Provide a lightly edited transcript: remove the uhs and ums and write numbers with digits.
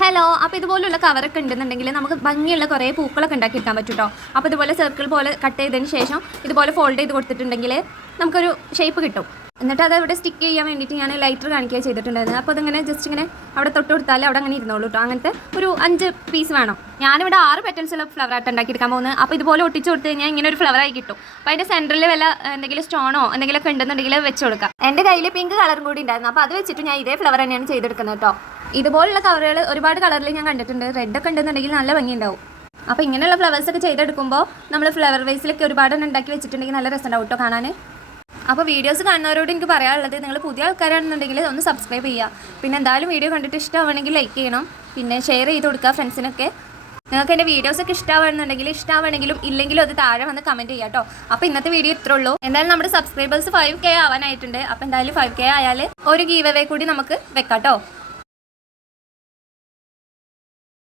Hello, അപ്പോൾ ഇതുപോലുള്ള കവറൊക്കെ ഉണ്ടെന്നുണ്ടെങ്കിൽ നമുക്ക് ഭംഗിയുള്ള കുറേ പൂക്കളൊക്കെ ഉണ്ടാക്കിയെടുക്കാൻ പറ്റും കേട്ടോ. അപ്പോൾ ഇതുപോലെ സർക്കിൾ പോലെ കട്ട് ചെയ്തതിന് ശേഷം ഇതുപോലെ ഫോൾഡ് ചെയ്ത് കൊടുത്തിട്ടുണ്ടെങ്കിൽ നമുക്കൊരു ഷേപ്പ് കിട്ടും. എന്നിട്ട് അത് ഇവിടെ സ്റ്റിക്ക് ചെയ്യാൻ വേണ്ടിയിട്ട് ഞാൻ ലൈറ്റർ കാണിക്കുക ചെയ്തിട്ടുണ്ടായിരുന്നു. അപ്പോൾ അതിങ്ങനെ ജസ്റ്റ് ഇങ്ങനെ അവിടെ തൊട്ട് കൊടുത്താൽ അവിടെ അങ്ങനെ ഇരുന്നോളൂ കേട്ടോ. അങ്ങനത്തെ ഒരു 5 പീസ് വേണം. ഞാനിവിടെ 6 പെറ്റൽസുള്ള ഫ്ലവർ ആയിട്ട് ഉണ്ടാക്കിയെടുക്കാൻ പോകുന്നത്. അപ്പോൾ ഇതുപോലെ ഒട്ടിച്ച് കൊടുത്ത് കഴിഞ്ഞാൽ ഇങ്ങനെ ഒരു ഫ്ലവറായി കിട്ടും. അപ്പോൾ അതിൻ്റെ സെൻറ്ററിൽ വല്ല എന്തെങ്കിലും സ്റ്റോണോ എന്തെങ്കിലുമൊക്കെ ഉണ്ടെന്നുണ്ടെങ്കിൽ വെച്ച് കൊടുക്കാം. എൻ്റെ കയ്യിൽ പിങ്ക് കളറും കൂടി ഉണ്ടായിരുന്നു. അപ്പോൾ അത് വെച്ചിട്ട് ഞാൻ ഇതേ ഫ്ലവർ തന്നെയാണ് ചെയ്തെടുക്കുന്നത് കേട്ടോ. ഇതുപോലുള്ള കവറുകൾ ഒരുപാട് കളറിൽ ഞാൻ കണ്ടിട്ടുണ്ട്. റെഡൊക്കെ ഉണ്ടെന്നുണ്ടെങ്കിൽ നല്ല ഭംഗിയുണ്ടാവും. അപ്പോൾ ഇങ്ങനെയുള്ള ഫ്ലവേഴ്സൊക്കെ ചെയ്തെടുക്കുമ്പോൾ നമ്മൾ ഫ്ലവർ വേസിലൊക്കെ ഒരുപാട് ഉണ്ടാക്കി വെച്ചിട്ടുണ്ടെങ്കിൽ നല്ല രസമുണ്ടാവും കേട്ടോ കാണാൻ. അപ്പോൾ വീഡിയോസ് കാണുന്നവരോട് എനിക്ക് പറയാനുള്ളത്, നിങ്ങൾ പുതിയ ആൾക്കാരാണെന്നുണ്ടെങ്കിൽ ഒന്ന് സബ്സ്ക്രൈബ് ചെയ്യുക. പിന്നെ എന്തായാലും വീഡിയോ കണ്ടിട്ട് ഇഷ്ടമാണെങ്കിൽ ലൈക്ക് ചെയ്യണം. പിന്നെ ഷെയർ ചെയ്ത് കൊടുക്കുക ഫ്രണ്ട്സിനൊക്കെ. നിങ്ങൾക്ക് എൻ്റെ വീഡിയോസൊക്കെ ഇഷ്ടമാണെങ്കിലും ഇല്ലെങ്കിലും അത് താഴെ വന്ന് കമൻറ്റ് ചെയ്യാം കേട്ടോ. അപ്പോൾ ഇന്നത്തെ വീഡിയോ ഇത്രേ ഉള്ളൂ. എന്തായാലും നമ്മുടെ സബ്സ്ക്രൈബേഴ്സ് 5K ആവാനായിട്ടുണ്ട്. അപ്പോൾ എന്തായാലും 5K ആയാൽ ഒരു ഗീവ് അവേ കൂടി നമുക്ക് വെക്കാം കേട്ടോ.